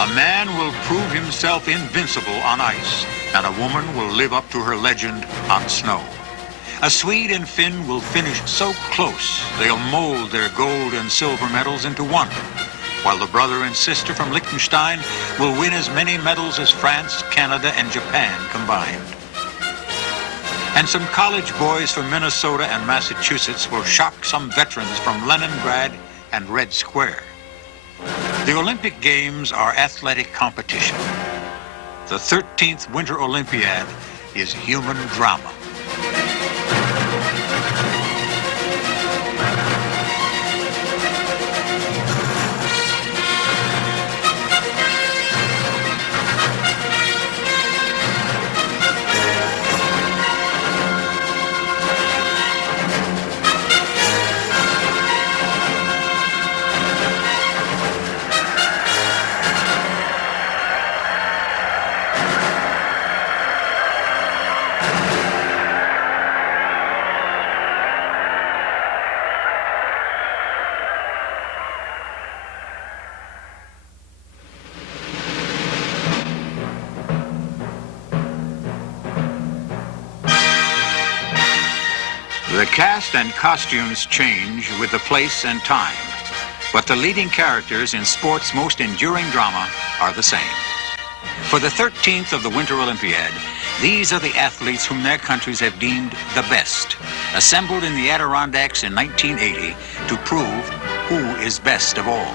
A man will prove himself invincible on ice, and a woman will live up to her legend on snow. A Swede and Finn will finish so close, they'll mold their gold and silver medals into one, while the brother and sister from Liechtenstein will win as many medals as France, Canada, and Japan combined. And some college boys from Minnesota and Massachusetts will shock some veterans from Leningrad and Red Square. The Olympic Games are athletic competition. The 13th Winter Olympiad is human drama. The cast and costumes change with the place and time, but the leading characters in sport's most enduring drama are the same. For the 13th of the Winter Olympiad, these are the athletes whom their countries have deemed the best, assembled in the Adirondacks in 1980 to prove who is best of all.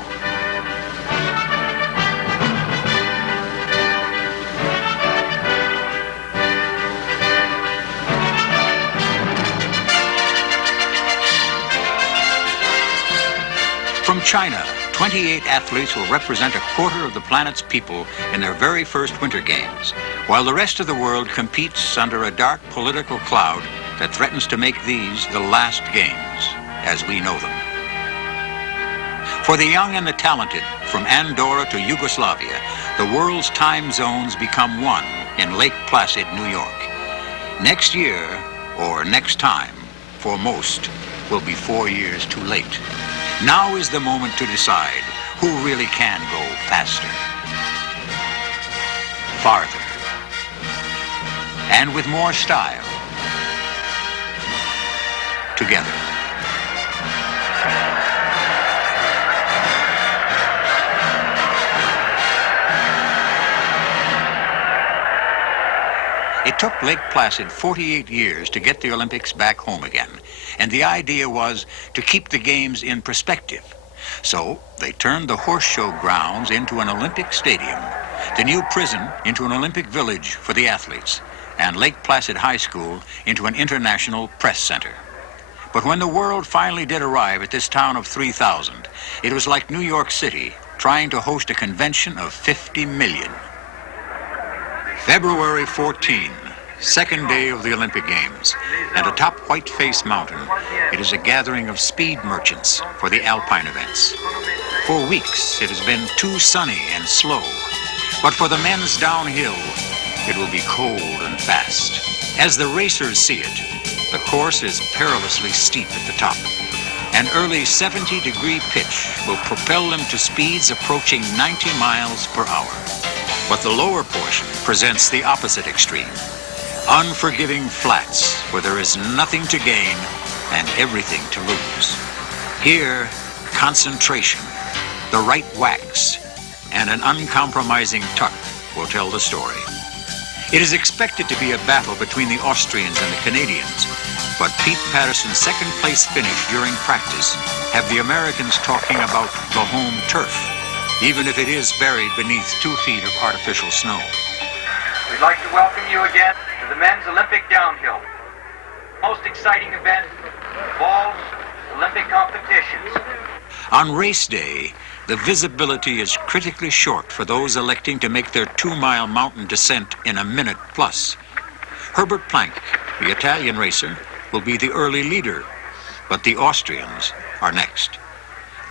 From China, 28 athletes will represent a quarter of the planet's people in their very first Winter Games, while the rest of the world competes under a dark political cloud that threatens to make these the last games as we know them. For the young and the talented, from Andorra to Yugoslavia, the world's time zones become one in Lake Placid, New York. Next year, or next time, for most, will be 4 years too late. Now is the moment to decide who really can go faster, farther, and with more style, together. It took Lake Placid 48 years to get the Olympics back home again, and the idea was to keep the Games in perspective. So they turned the horse show grounds into an Olympic stadium, the new prison into an Olympic village for the athletes, and Lake Placid High School into an international press center. But when the world finally did arrive at this town of 3,000, it was like New York City trying to host a convention of 50 million. February 14, second day of the Olympic Games, and atop Whiteface Mountain, it is a gathering of speed merchants for the alpine events. For weeks, it has been too sunny and slow, but for the men's downhill, it will be cold and fast. As the racers see it, the course is perilously steep at the top. An early 70-degree pitch will propel them to speeds approaching 90 miles per hour. But the lower portion presents the opposite extreme. Unforgiving flats where there is nothing to gain and everything to lose. Here, concentration, the right wax, and an uncompromising tuck will tell the story. It is expected to be a battle between the Austrians and the Canadians, but Pete Patterson's second-place finish during practice have the Americans talking about the home turf, even if it is buried beneath 2 feet of artificial snow. We'd like to welcome you again to the men's Olympic downhill. Most exciting event of all Olympic competitions. On race day, the visibility is critically short for those electing to make their 2-mile mountain descent in a minute plus. Herbert Plank, the Italian racer, will be the early leader, but the Austrians are next.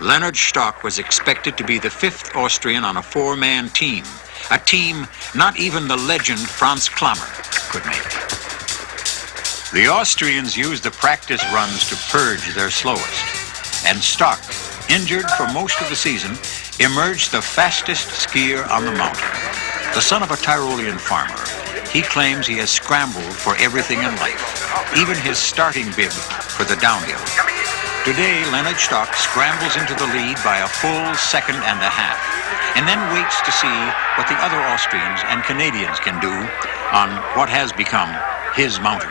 Leonard Stock was expected to be the 5th Austrian on a 4-man team, a team not even the legend Franz Klammer could make. The Austrians used the practice runs to purge their slowest, and Stock injured for most of the season, emerged the fastest skier on the mountain. The son of a Tyrolean farmer, he claims he has scrambled for everything in life, even his starting bib for the downhill. Today, Leonard Stock scrambles into the lead by a full second and a half, and then waits to see what the other Austrians and Canadians can do on what has become his mountain.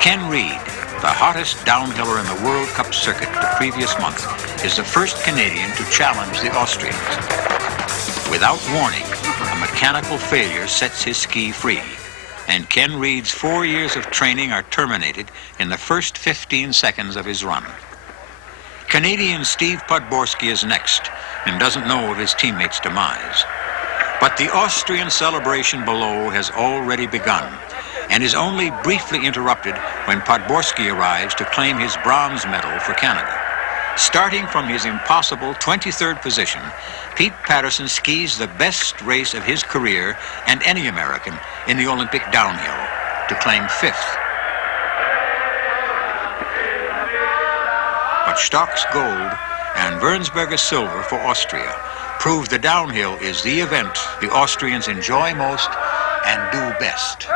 Ken Reed, the hottest downhiller in the World Cup circuit the previous month, is the first Canadian to challenge the Austrians. Without warning, a mechanical failure sets his ski free, and Ken Reed's 4 years of training are terminated in the first 15 seconds of his run. Canadian Steve Podborski is next and doesn't know of his teammate's demise. But the Austrian celebration below has already begun and is only briefly interrupted when Podborski arrives to claim his bronze medal for Canada. Starting from his impossible 23rd position, Pete Patterson skis the best race of his career and any American in the Olympic downhill to claim 5th. But Stock's gold and Wernsberger's silver for Austria prove the downhill is the event the Austrians enjoy most and do best.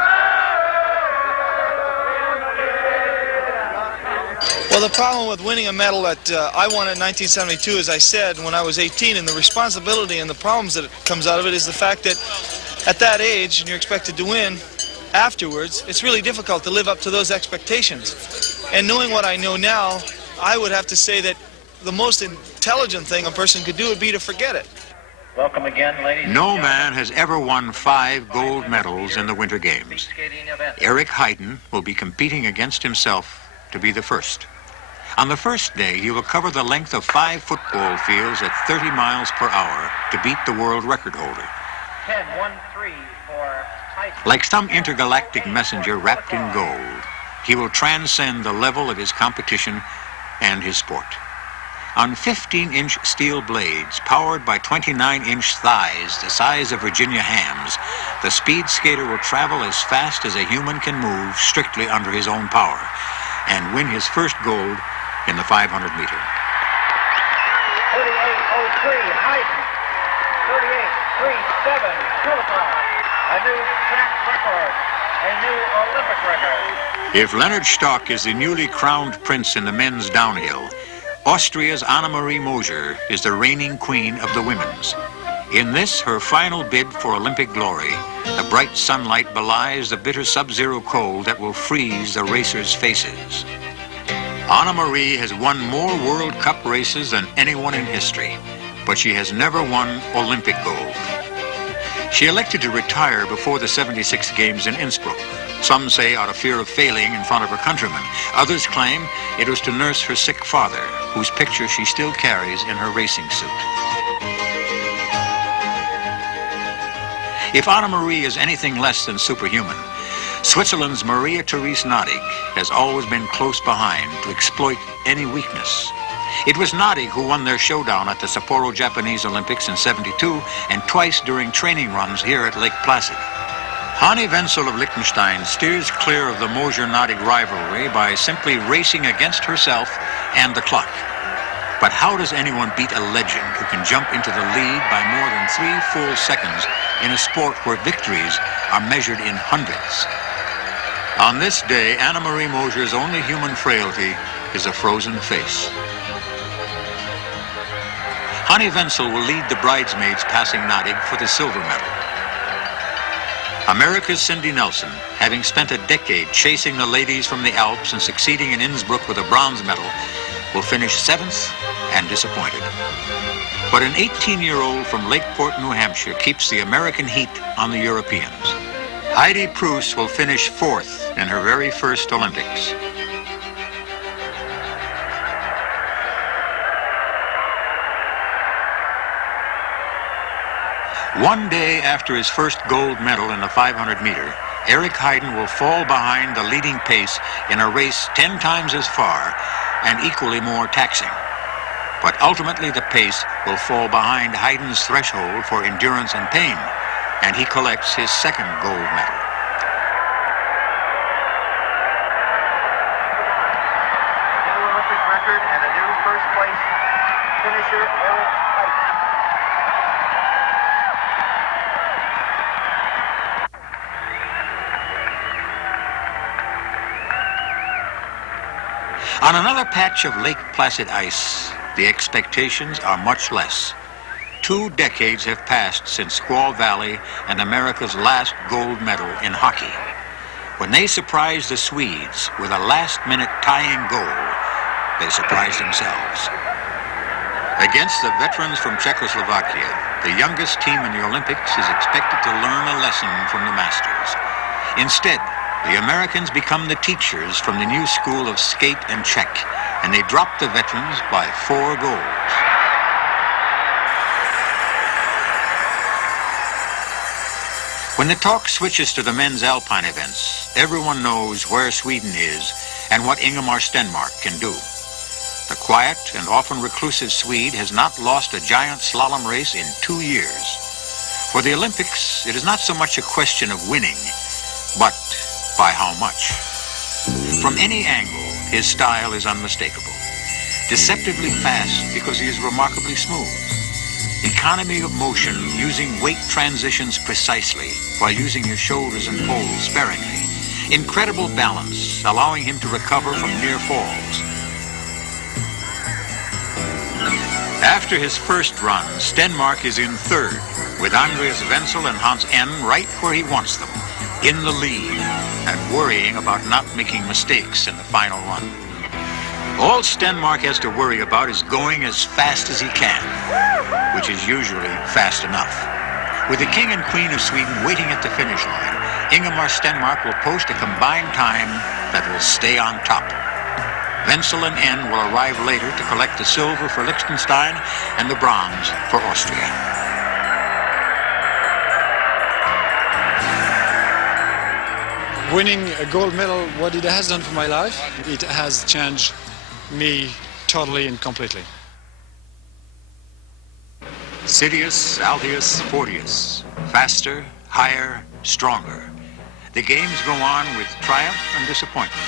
Well, the problem with winning a medal that I won in 1972, as I said, when I was 18, and the responsibility and the problems that comes out of it is the fact that at that age, and you're expected to win, afterwards, it's really difficult to live up to those expectations. And knowing what I know now, I would have to say that the most intelligent thing a person could do would be to forget it. Welcome again, ladies. No man has ever won 5 gold medals in the Winter Games. Eric Heiden will be competing against himself to be the first. On the first day, he will cover the length of 5 football fields at 30 miles per hour to beat the world record holder. 10-1-3 for Tyson. Like some intergalactic messenger wrapped in gold, he will transcend the level of his competition and his sport. On 15-inch steel blades, powered by 29-inch thighs the size of Virginia hams, the speed skater will travel as fast as a human can move strictly under his own power and win his first gold in the 500 meter. 38.03, Heiden. 38.37, Kulikov. A new track record. A new Olympic record. If Leonard Stock is the newly crowned prince in the men's downhill, Austria's Anna-Marie Moser is the reigning queen of the women's. In this, her final bid for Olympic glory, the bright sunlight belies the bitter sub-zero cold that will freeze the racers' faces. Anna-Marie has won more World Cup races than anyone in history, but she has never won Olympic gold. She elected to retire before the 76 Games in Innsbruck. Some say out of fear of failing in front of her countrymen. Others claim it was to nurse her sick father, whose picture she still carries in her racing suit. If Anna-Marie is anything less than superhuman, Switzerland's Maria Therese Nadig has always been close behind to exploit any weakness. It was Nadig who won their showdown at the Sapporo Japanese Olympics in '72 and twice during training runs here at Lake Placid. Hanne Wenzel of Liechtenstein steers clear of the Moser-Nadig rivalry by simply racing against herself and the clock. But how does anyone beat a legend who can jump into the lead by more than 3 full seconds in a sport where victories are measured in hundreds? On this day, Anna-Marie Moser's only human frailty is a frozen face. Hanne Wenzel will lead the bridesmaids passing Nadig for the silver medal. America's Cindy Nelson, having spent a decade chasing the ladies from the Alps and succeeding in Innsbruck with a bronze medal, will finish 7th and disappointed. But an 18-year-old from Lakeport, New Hampshire keeps the American heat on the Europeans. Heidi Proust will finish 4th in her very first Olympics. One day after his first gold medal in the 500 meter, Eric Heiden will fall behind the leading pace in a race 10 times as far and equally more taxing. But ultimately the pace will fall behind Heiden's threshold for endurance and pain, and he collects his second gold medal. New Olympic record and a new first place finisher, Eric. On another patch of Lake Placid ice, the expectations are much less. 2 decades have passed since Squaw Valley and America's last gold medal in hockey. When they surprised the Swedes with a last-minute tying goal, they surprised themselves. Against the veterans from Czechoslovakia, the youngest team in the Olympics is expected to learn a lesson from the masters. Instead, the Americans become the teachers from the new school of skate and check, and they drop the veterans by 4 goals. When the talk switches to the men's alpine events, everyone knows where Sweden is and what Ingemar Stenmark can do. The quiet and often reclusive Swede has not lost a giant slalom race in 2 years. For the Olympics, it is not so much a question of winning, but by how much. From any angle, his style is unmistakable. Deceptively fast because he is remarkably smooth. Economy of motion, using weight transitions precisely while using his shoulders and poles sparingly. Incredible balance, allowing him to recover from near falls. After his first run, Stenmark is in 3rd, with Andreas Wenzel and Hans N right where he wants them, in the lead, and worrying about not making mistakes in the final run. All Stenmark has to worry about is going as fast as he can, which is usually fast enough. With the King and Queen of Sweden waiting at the finish line, Ingemar Stenmark will post a combined time that will stay on top. Wenzel and N will arrive later to collect the silver for Liechtenstein and the bronze for Austria. Winning a gold medal, what it has done for my life, it has changed me totally and completely. Citius, Altius, Fortius. Faster, higher, stronger. The games go on with triumph and disappointment.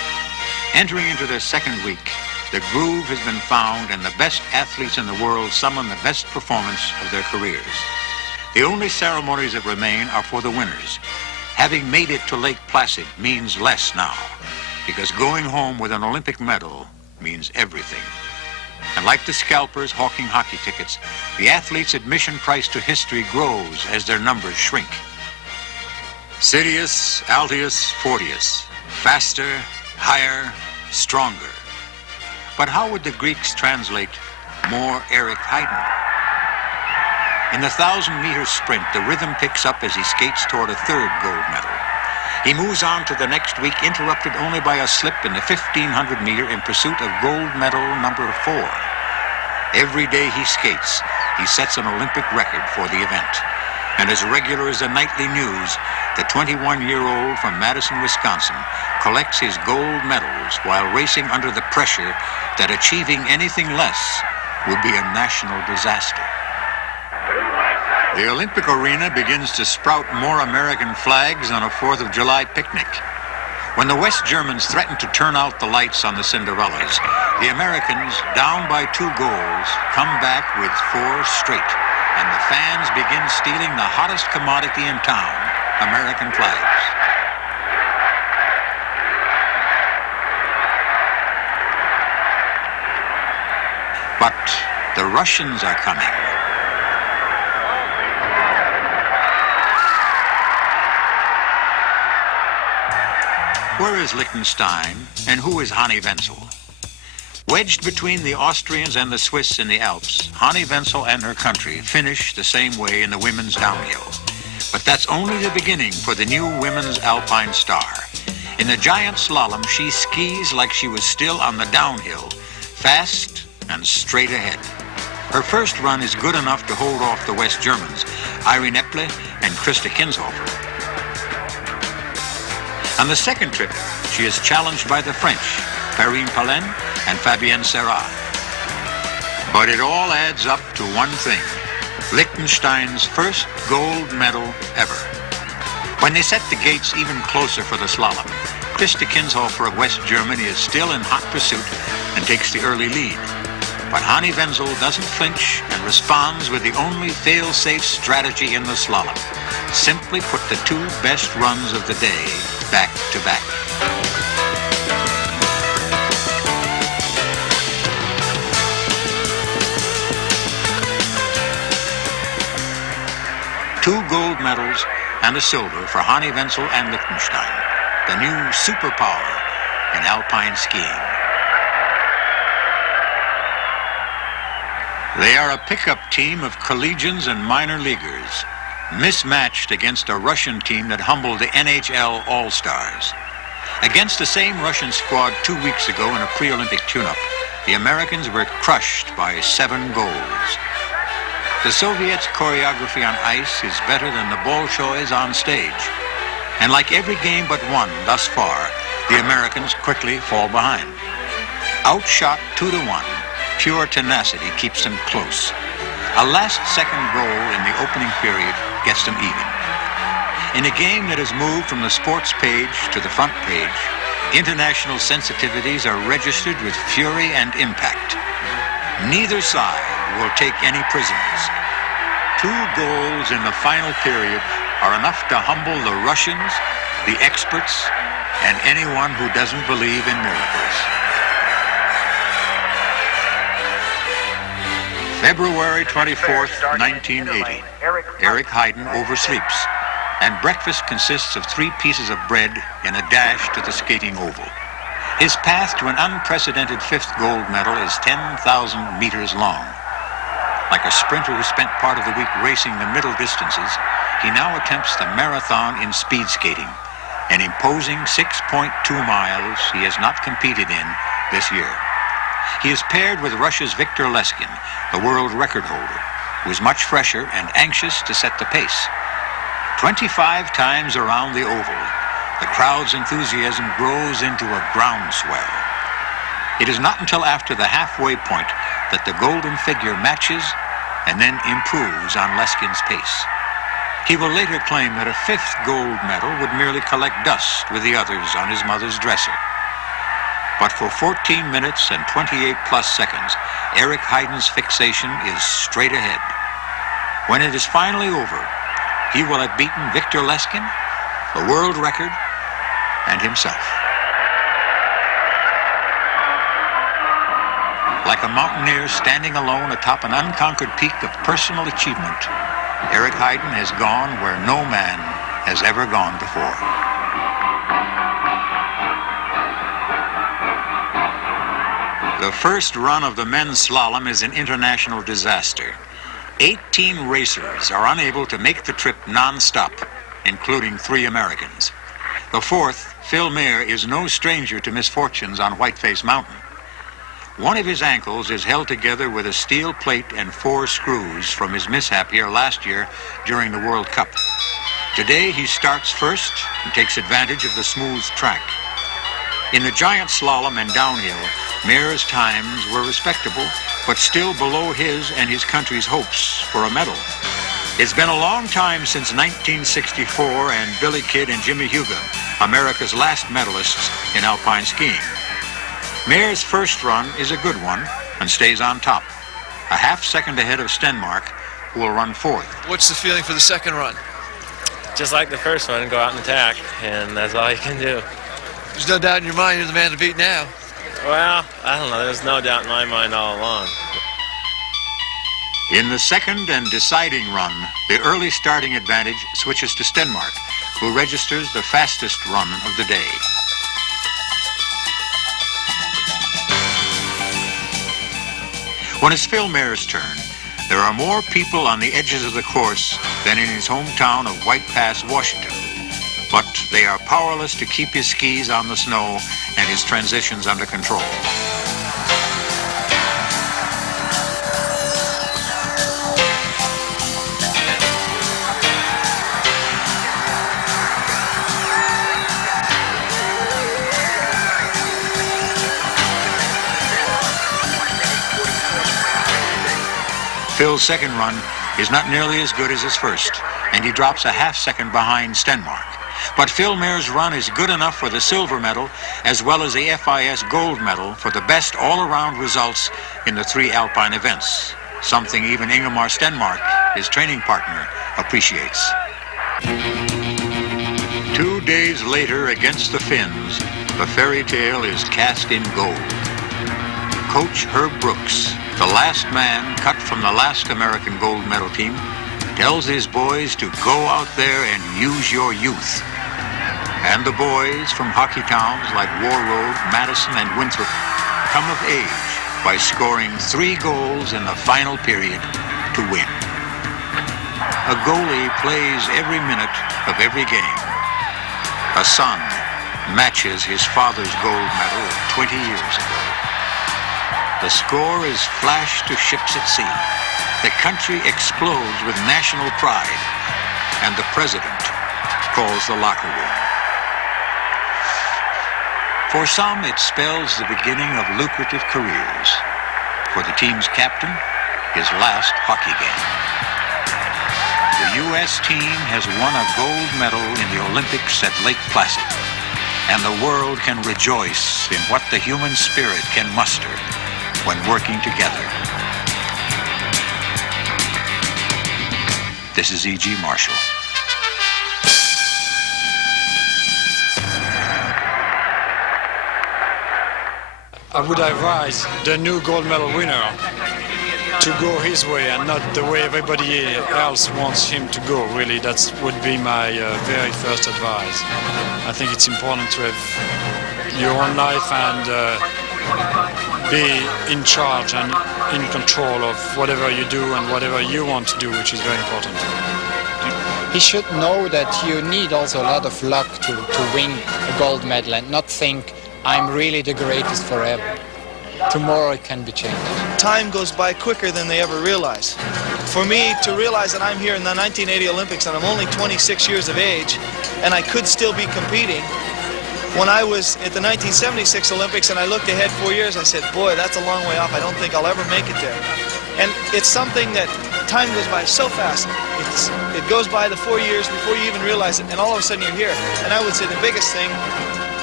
Entering into their 2nd week, the groove has been found and the best athletes in the world summon the best performance of their careers. The only ceremonies that remain are for the winners. Having made it to Lake Placid means less now, because going home with an Olympic medal means everything. And like the scalpers hawking hockey tickets, the athletes' admission price to history grows as their numbers shrink. Citius, Altius, Fortius. Faster, higher, stronger. But how would the Greeks translate more Eric Heiden? In the 1,000-meter sprint, the rhythm picks up as he skates toward a 3rd gold medal. He moves on to the next week, interrupted only by a slip in the 1,500-meter in pursuit of gold medal number 4. Every day he skates, he sets an Olympic record for the event. And as regular as the nightly news, the 21-year-old from Madison, Wisconsin, collects his gold medals while racing under the pressure that achieving anything less would be a national disaster. The Olympic arena begins to sprout more American flags on a 4th of July picnic. When the West Germans threaten to turn out the lights on the Cinderellas, the Americans, down by 2 goals, come back with 4 straight, and the fans begin stealing the hottest commodity in town, American flags. But the Russians are coming. Where is Liechtenstein, and who is Hanni Wenzel? Wedged between the Austrians and the Swiss in the Alps, Hanni Wenzel and her country finish the same way in the women's downhill. But that's only the beginning for the new women's alpine star. In the giant slalom, she skis like she was still on the downhill, fast and straight ahead. Her first run is good enough to hold off the West Germans, Irene Epple and Christa Kinshofer. On the 2nd trip, she is challenged by the French, Perrine Pallin and Fabienne Serrat. But it all adds up to one thing, Liechtenstein's first gold medal ever. When they set the gates even closer for the slalom, Christa Kinshofer of West Germany is still in hot pursuit and takes the early lead. But Hanni Wenzel doesn't flinch and responds with the only fail-safe strategy in the slalom. Simply put the two best runs of the day back to back. Two gold medals and a silver for Hanni Wenzel and Liechtenstein, the new superpower in alpine skiing. They are a pickup team of collegians and minor leaguers, mismatched against a Russian team that humbled the NHL All-Stars. Against the same Russian squad 2 weeks ago in a pre-Olympic tune-up, the Americans were crushed by 7 goals. The Soviets' choreography on ice is better than the Bolshois on stage. And like every game but one thus far, the Americans quickly fall behind. Outshot 2-1, pure tenacity keeps them close. A last-second goal in the opening period gets them even. In a game that has moved from the sports page to the front page, international sensitivities are registered with fury and impact. Neither side will take any prisoners. 2 goals in the final period are enough to humble the Russians, the experts, and anyone who doesn't believe in miracles. February 24th, 1980. Eric Heiden oversleeps, and breakfast consists of 3 pieces of bread in a dash to the skating oval. His path to an unprecedented 5th gold medal is 10,000 meters long. Like a sprinter who spent part of the week racing the middle distances, he now attempts the marathon in speed skating, an imposing 6.2 miles he has not competed in this year. He is paired with Russia's Viktor Leskin, the world record holder, who is much fresher and anxious to set the pace. 25 times around the oval, the crowd's enthusiasm grows into a groundswell. It is not until after the halfway point that the golden figure matches and then improves on Leskin's pace. He will later claim that a 5th gold medal would merely collect dust with the others on his mother's dresser. But for 14 minutes and 28 plus seconds, Eric Heiden's fixation is straight ahead. When it is finally over, he will have beaten Viktor Leskin, the world record, and himself. Like a mountaineer standing alone atop an unconquered peak of personal achievement, Eric Heiden has gone where no man has ever gone before. The first run of the men's slalom is an international disaster. 18 racers are unable to make the trip non-stop, including 3 Americans. The 4th, Phil Mayer, is no stranger to misfortunes on Whiteface Mountain. One of his ankles is held together with a steel plate and 4 screws from his mishap here last year during the World Cup. Today he starts first and takes advantage of the smooth track. In the giant slalom and downhill, Mayer's times were respectable, but still below his and his country's hopes for a medal. It's been a long time since 1964 and Billy Kidd and Jimmy Huga, America's last medalists in alpine skiing. Mayer's first run is a good one and stays on top, a half second ahead of Stenmark, who will run 4th. What's the feeling for the second run? Just like the first one, go out and attack, and that's all you can do. There's no doubt in your mind you're the man to beat now. Well, I don't know. There's no doubt in my mind all along. In the second and deciding run, the early starting advantage switches to Stenmark, who registers the fastest run of the day. When it's Phil Mayer's turn, there are more people on the edges of the course than in his hometown of White Pass, Washington. But they are powerless to keep his skis on the snow and his transitions under control. Phil's second run is not nearly as good as his first, and he drops a half second behind Stenmark. But Phil Mayer's run is good enough for the silver medal as well as the FIS gold medal for the best all-around results in the 3 alpine events, something even Ingemar Stenmark, his training partner, appreciates. 2 days later against the Finns, the fairy tale is cast in gold. Coach Herb Brooks, the last man cut from the last American gold medal team, tells his boys to go out there and use your youth. And the boys from hockey towns like Warroad, Madison, and Winthrop come of age by scoring 3 goals in the final period to win. A goalie plays every minute of every game. A son matches his father's gold medal of 20 years ago. The score is flashed to ships at sea. The country explodes with national pride, and the president calls the locker room. For some, it spells the beginning of lucrative careers. For the team's captain, his last hockey game. The U.S. team has won a gold medal in the Olympics at Lake Placid, and the world can rejoice in what the human spirit can muster when working together. This is E.G. Marshall. I would advise the new gold medal winner to go his way and not the way everybody else wants him to go. Really, that would be my very first advice. I think it's important to have your own life and be in charge and in control of whatever you do and whatever you want to do, which is very important. He should know that you need also a lot of luck to win a gold medal and not think, I'm really the greatest forever. Tomorrow it can be changed. Time goes by quicker than they ever realize. For me to realize that I'm here in the 1980 Olympics and I'm only 26 years of age and I could still be competing, when I was at the 1976 Olympics and I looked ahead 4 years, I said, boy, that's a long way off. I don't think I'll ever make it there. And it's something that time goes by so fast. It goes by the 4 years before you even realize it, and all of a sudden you're here. And I would say the biggest thing,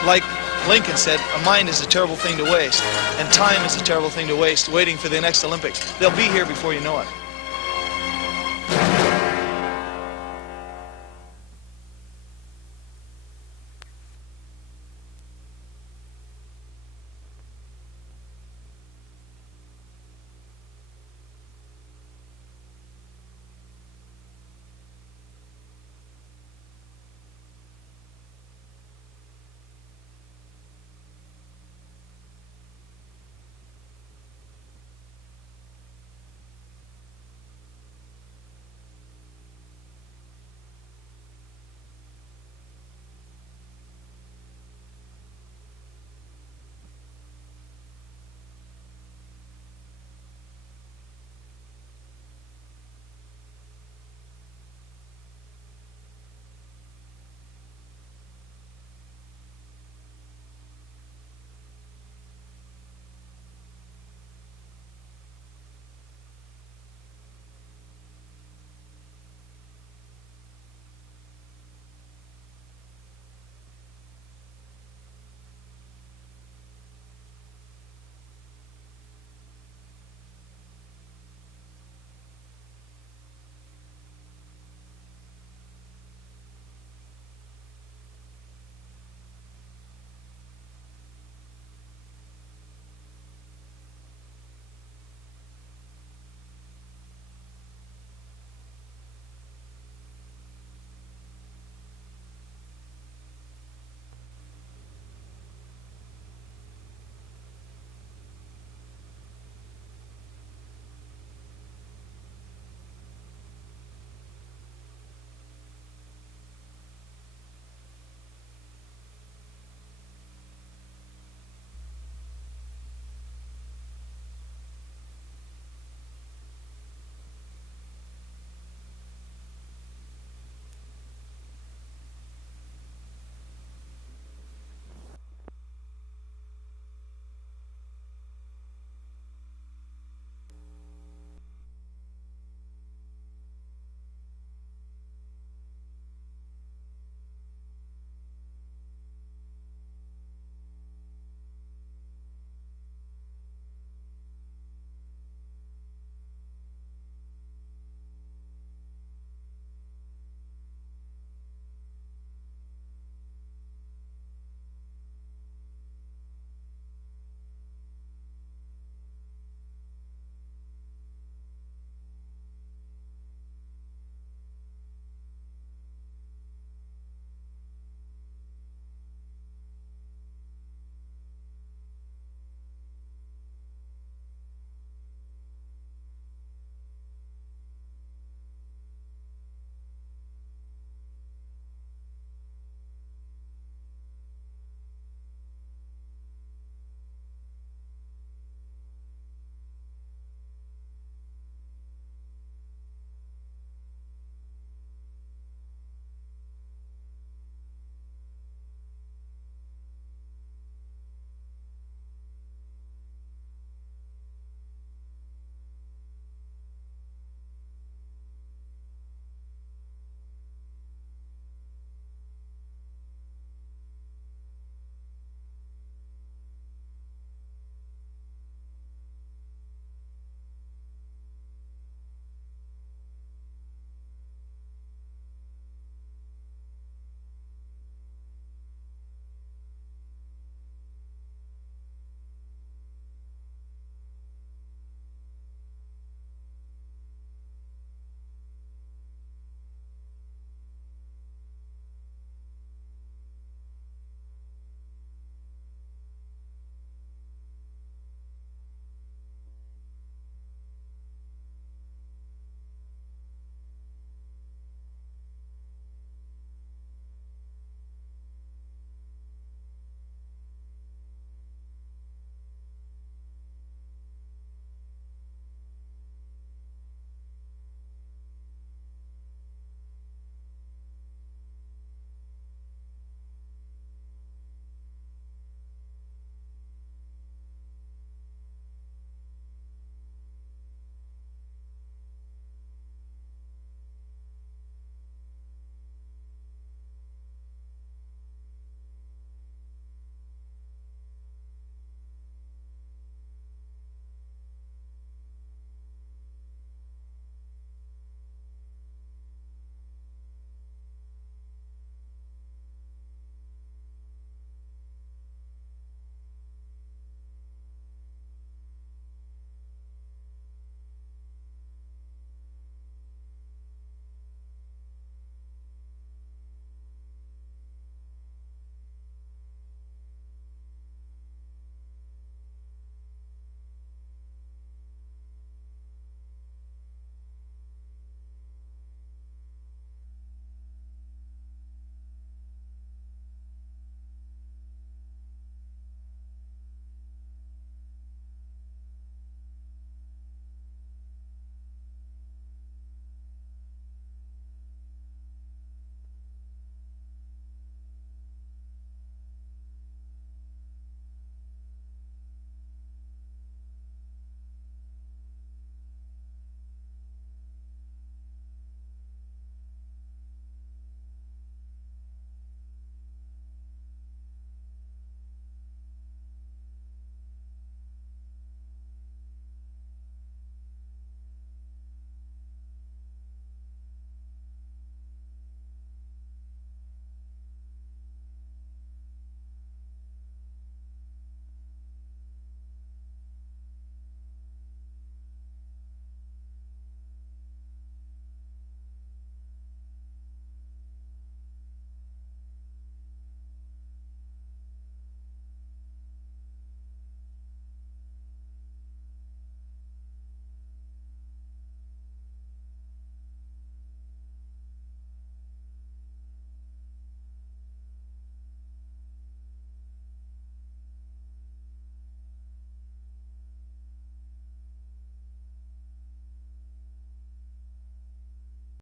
like Lincoln said, a mind is a terrible thing to waste, and time is a terrible thing to waste, waiting for the next Olympics. They'll be here before you know it.